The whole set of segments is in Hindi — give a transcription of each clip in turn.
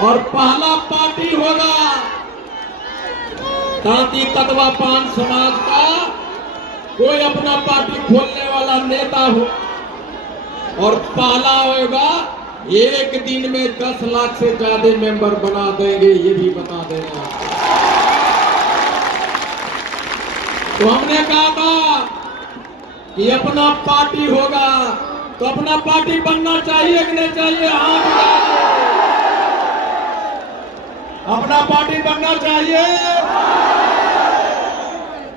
और पहला पार्टी होगा तांती तत्वा पान समाज का कोई अपना पार्टी खोलने वाला नेता हो, और पहला होगा एक दिन में 10 लाख से ज्यादा मेंबर बना देंगे, ये भी बता देना। तो हमने कहा था कि अपना पार्टी होगा, तो अपना पार्टी बनना चाहिए कि नहीं चाहिए? हाथ उठाइए। अपना पार्टी बनना चाहिए,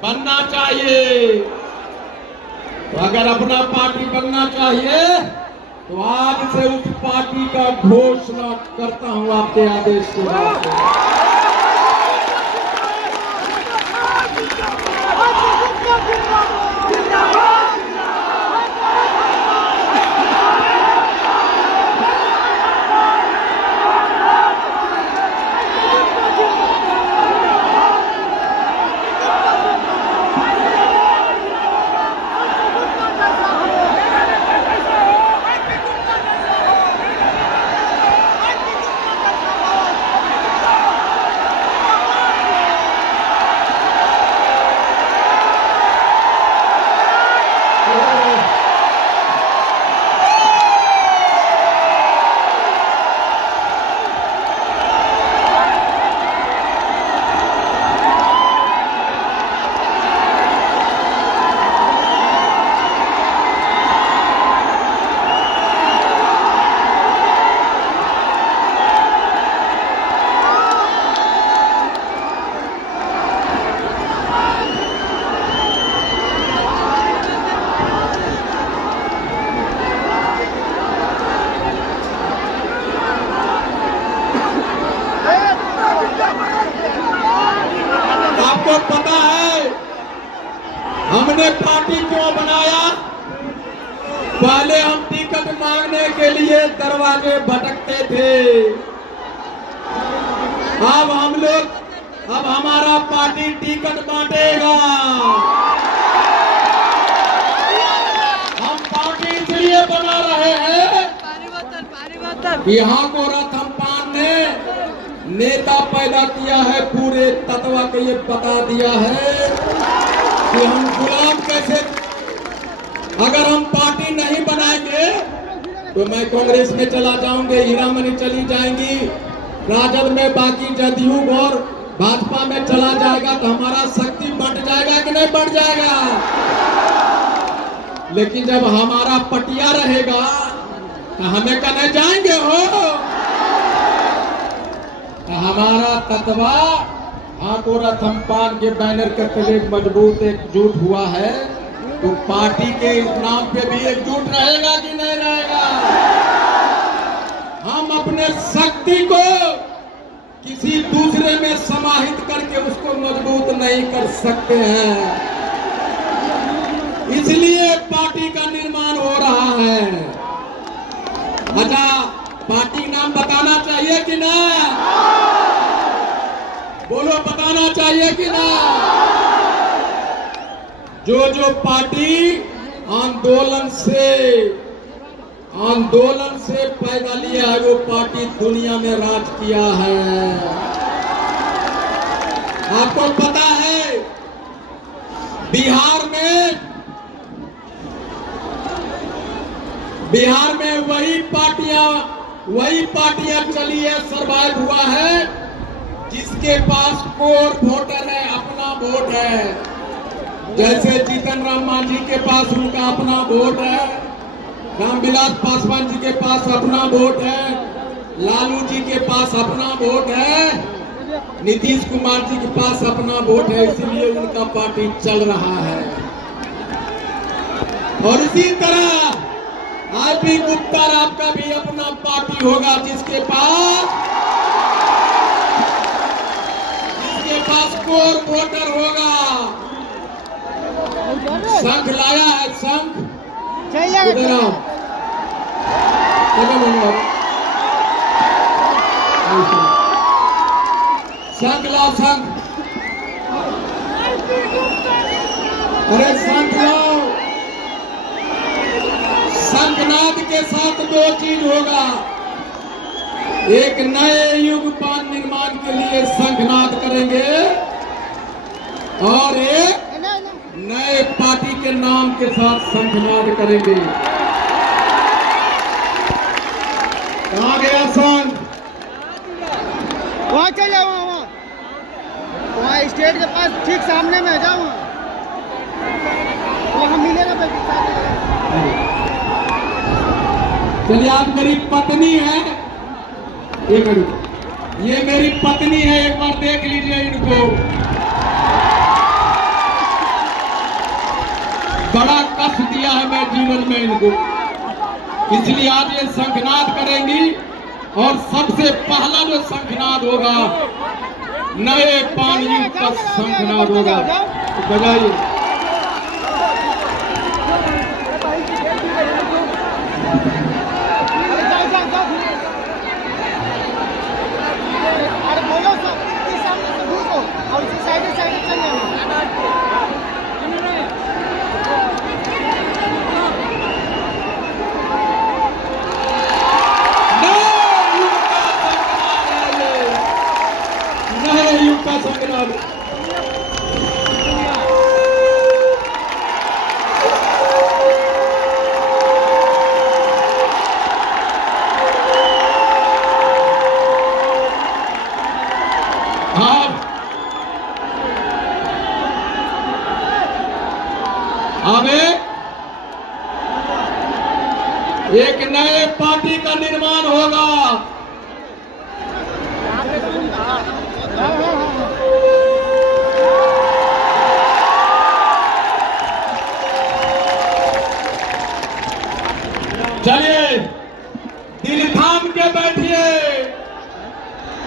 बनना चाहिए। तो अगर अपना पार्टी बनना चाहिए तो आज से उस पार्टी का घोषणा करता हूं आपके आदेश के बाद। आपको पता है हमने पार्टी क्यों बनाया? पहले हम टिकट मांगने के लिए दरवाजे भटकते थे। अब हमारा पार्टी टिकट बांटेगा। हम पार्टी इसलिए बना रहे हैं कि यहाँ को रतनपान ने नेता पैदा किया है, पूरे तत्वा को ये बता दिया है कि हम गुलाम कैसे। अगर हम पार्टी नहीं बनाएंगे तो मैं कांग्रेस में चला जाऊंगी, हीरामनी चली जाएंगी, राजद में, बाकी जदयू और भाजपा में चला जाएगा, तो हमारा शक्ति बढ़ जाएगा कि नहीं बढ़ जाएगा? लेकिन जब हमारा पटिया रहेगा तो हमें कहने जाएंगे हो। हमारा तत्वा ठाकुर रतनपान के बैनर के तले मजबूत एकजुट हुआ है, तो पार्टी के नाम पे भी एकजुट रहेगा कि नहीं रहेगा? हम अपने शक्ति को किसी दूसरे में समाहित करके उसको मजबूत नहीं कर सकते हैं, इसलिए पार्टी का निर्माण हो रहा है। अच्छा, पार्टी नाम बताना चाहिए कि ना? बोलो, बताना चाहिए कि ना? जो पार्टी आंदोलन से पैदा लिया है, वो पार्टी दुनिया में राज किया है। आपको पता है बिहार में वही पार्टियां चली है, सरवाइव हुआ है, जिसके पास कोर वोटर है, अपना वोट है। जैसे जीतन राम मांझी के पास उनका अपना वोट है, रामविलास पासवान जी के पास अपना वोट है, लालू जी के पास अपना वोट है, नीतीश कुमार जी के पास अपना वोट है, इसलिए उनका पार्टी चल रहा है। और इसी तरह आरपी गुप्ता राव का भी अपना पार्टी होगा, जिसके पास कोर वोटर होगा। शंख लाया है, शंख इधर आओ, शंख लाओ, शंख, अरे शंख लाओ। शंखनाद के साथ दो चीज होगा, एक नए युग पान निर्माण के लिए शंखनाद करेंगे और एक नए पार्टी के नाम के साथ शंखनाद करेंगे। कहाँ गया शंख? वहाँ चल जाओ, वहाँ स्टेज के पास ठीक सामने में जाओ, वहाँ मिलेगा। चलिए, आप मेरी पत्नी है, एक मिनट, ये मेरी पत्नी है, एक बार देख लीजिए इनको। बड़ा कष्ट दिया है मैं जीवन में इनको, इसलिए आज ये शंखनाद करेंगी और सबसे पहला जो शंखनाद होगा नए पानी का शंखनाद होगा। तो बजाइए। अब एक नए पार्टी का निर्माण होगा। चलिए, दिल थाम के बैठिए।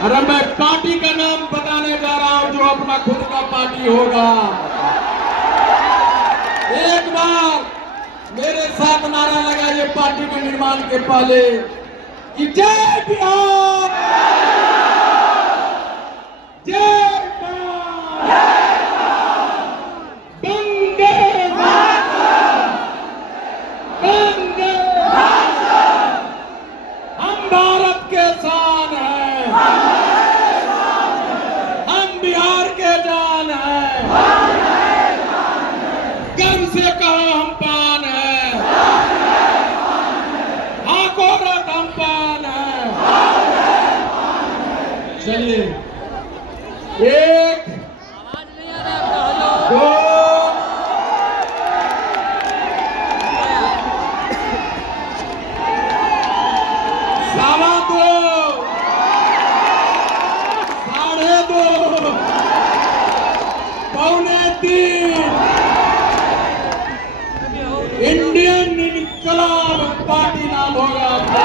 अरे मैं पार्टी का नाम बताने जा रहा हूं जो अपना खुद का पार्टी होगा। एक बार मेरे साथ नारा लगाइए पार्टी के निर्माण के पहले कि जय बिहार, जय वंदे मातरम, वंदे मातरम। हम भारत के शान हैं, हम बिहार के जान हैं। गर्व से कहो हम पान है, हाँ गोरख हम पान है। चलिए, एक, दो, सवा दो, साढ़े दो, पौने तीन। इंडियन इनकलाब पार्टी नाम होगा आपका।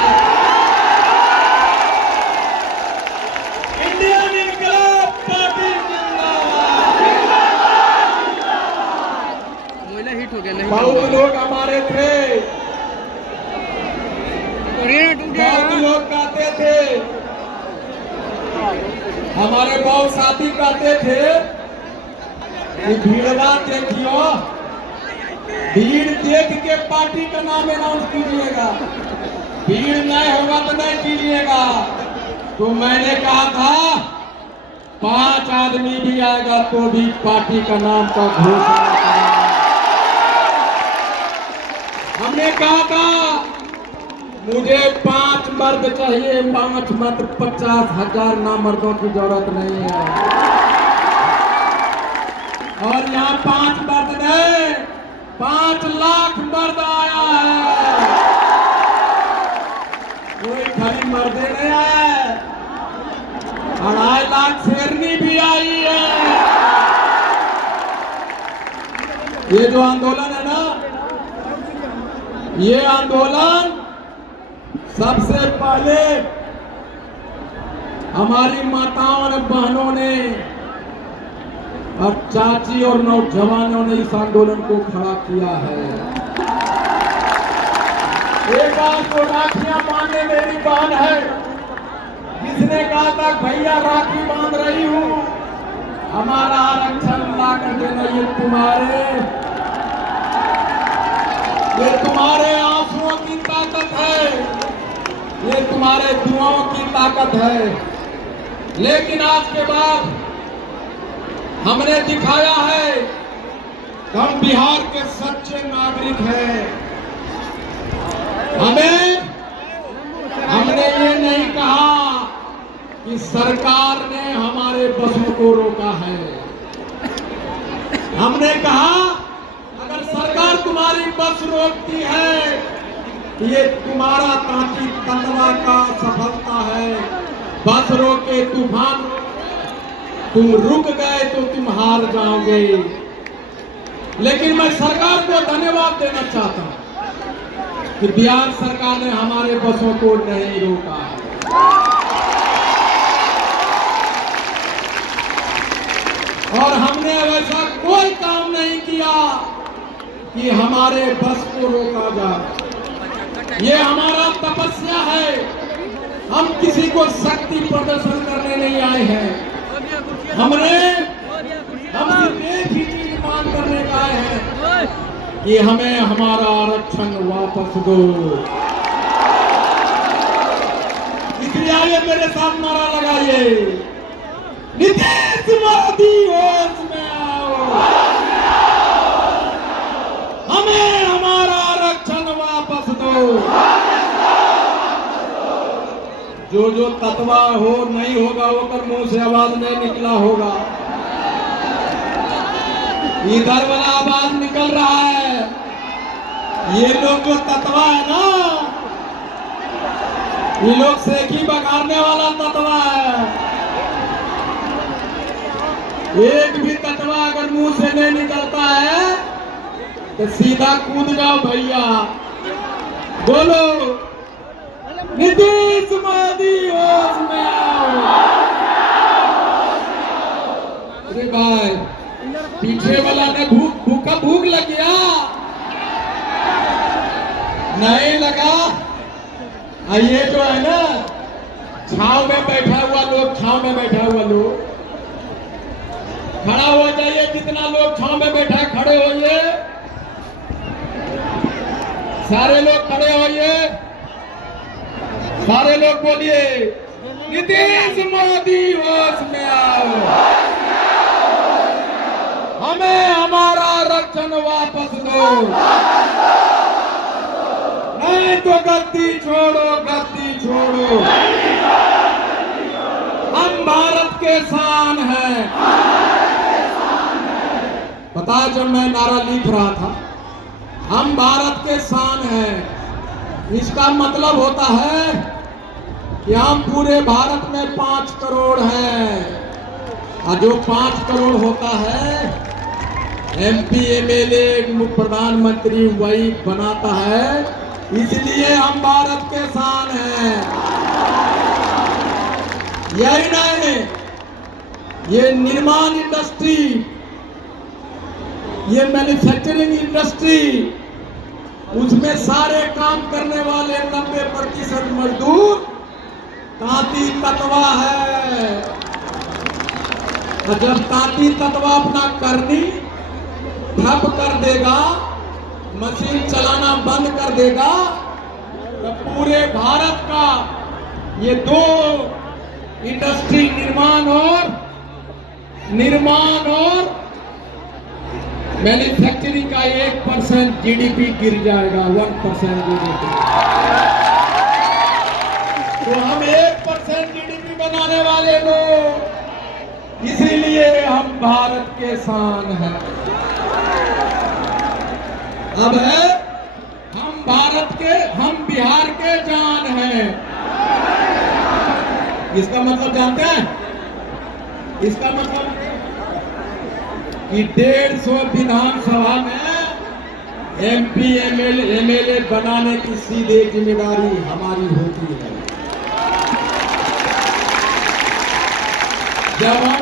इंडियन इनकलाब पार्टी हिट हो गया। बहुत लोग हमारे थे, बहुत लोग कहते थे, हमारे बहुत साथी कहते थे कि भीड़वा देखियो, भीड़ देख के पार्टी का नाम अनाउंस कीजिएगा, भीड़ नहीं होगा तो नहीं कीजिएगा। तो मैंने कहा था 5 आदमी भी आएगा तो भी पार्टी का नाम का घोषणा करेंगे। हमने कहा था मुझे 5 मर्द चाहिए, 5 मर्द 50,000 नामर्दों की जरूरत नहीं है। और यहाँ 5 मर्द नहीं, 5 लाख मर्द आया है। कोई खाली मर्दे नहीं आया है, 2.5 लाख शेरनी भी आई है। ये जो आंदोलन है ना, ये आंदोलन सबसे पहले हमारी माताओं और बहनों ने और चाची और नौजवानों ने इस आंदोलन को खड़ा किया है। एक बात तो राखियां बांधने मेरी बहन है, जिसने कहा था भैया राखी बांध रही हूं, हमारा आरक्षण ला कर देना। ये तुम्हारे आंसुओं की ताकत है, ये तुम्हारे दुआओं की ताकत है, लेकिन आज के बाद हमने दिखाया है कि हम बिहार के सच्चे नागरिक हैं। हमने ये नहीं कहा कि सरकार ने हमारे बसों को रोका है। हमने कहा अगर सरकार तुम्हारी बस रोकती है, ये तुम्हारा ताकि तत्वा का सफलता है। बस रोके तूफान, तुम रुक गए तो तुम हार जाओगे। लेकिन मैं सरकार को धन्यवाद देना चाहता हूं कि बिहार सरकार ने हमारे बसों को नहीं रोका है। और हमने वैसा कोई काम नहीं किया कि हमारे बस को रोका जाए। ये हमारा तपस्या है। हम किसी को शक्ति प्रदर्शन करने नहीं आए हैं। हम सिर्फ एक ही चीज मांग करने का आए हैं कि हमें हमारा आरक्षण वापस दो। इसलिए आइए मेरे साथ नारा लगाइए, नीतीश मोदी होश में आओ, हमें हमारा आरक्षण वापस दो। जो तत्वा हो नहीं होगा वो कर मुंह से आवाज नहीं निकला होगा। इधर वाला आवाज निकल रहा है। ये लोग जो तत्वा है ना, ये लोग सेखी बघारने वाला तत्वा है। एक भी तत्वा अगर मुंह से नहीं निकलता है तो सीधा कूद जाओ भैया। बोलो नीतीश मोदी होश में आओ। अरे भाई, पीछे वाला ने भूख लग गया? नहीं लगा। ये जो है ना छाव में बैठा हुआ लोग, छाव में बैठा हुआ लोग खड़ा हो जाइए। जितना लोग छाव में बैठा है खड़े होइए। सारे लोग खड़े होइए। सारे लोग बोलिए नीतीश मोदी होश में आओ, हमें हमारा आरक्षण वापस दो, नहीं तो गद्दी छोड़ो, गद्दी छोड़ो। हम भारत के शान हैं। पता है, जब मैं नारा लिख रहा था हम भारत के शान हैं, इसका मतलब होता है कि हम पूरे भारत में 5 करोड़ हैं। और जो 5 करोड़ होता है MP MLA प्रधानमंत्री वही बनाता है। इसलिए हम भारत के शान हैं। यही नहीं, ये निर्माण इंडस्ट्री, ये मैन्युफैक्चरिंग इंडस्ट्री, उसमें सारे काम करने वाले 90% मजदूर तांती तत्वा है। और जब तांती तत्वा अपना करनी ठप कर देगा, मशीन चलाना बंद कर देगा, तो पूरे भारत का ये 2 इंडस्ट्री, निर्माण और मैन्युफैक्चरिंग का 1% GDP गिर जाएगा, 1% GDP। तो हम 1% GDP बनाने वाले लोग, इसीलिए हम भारत के शान हैं। अब है हम भारत के, हम बिहार के जान हैं। इसका मतलब जानते हैं? इसका मतलब कि 150 विधानसभा में MP MLA बनाने की सीधे जिम्मेदारी हमारी होती है। जब हम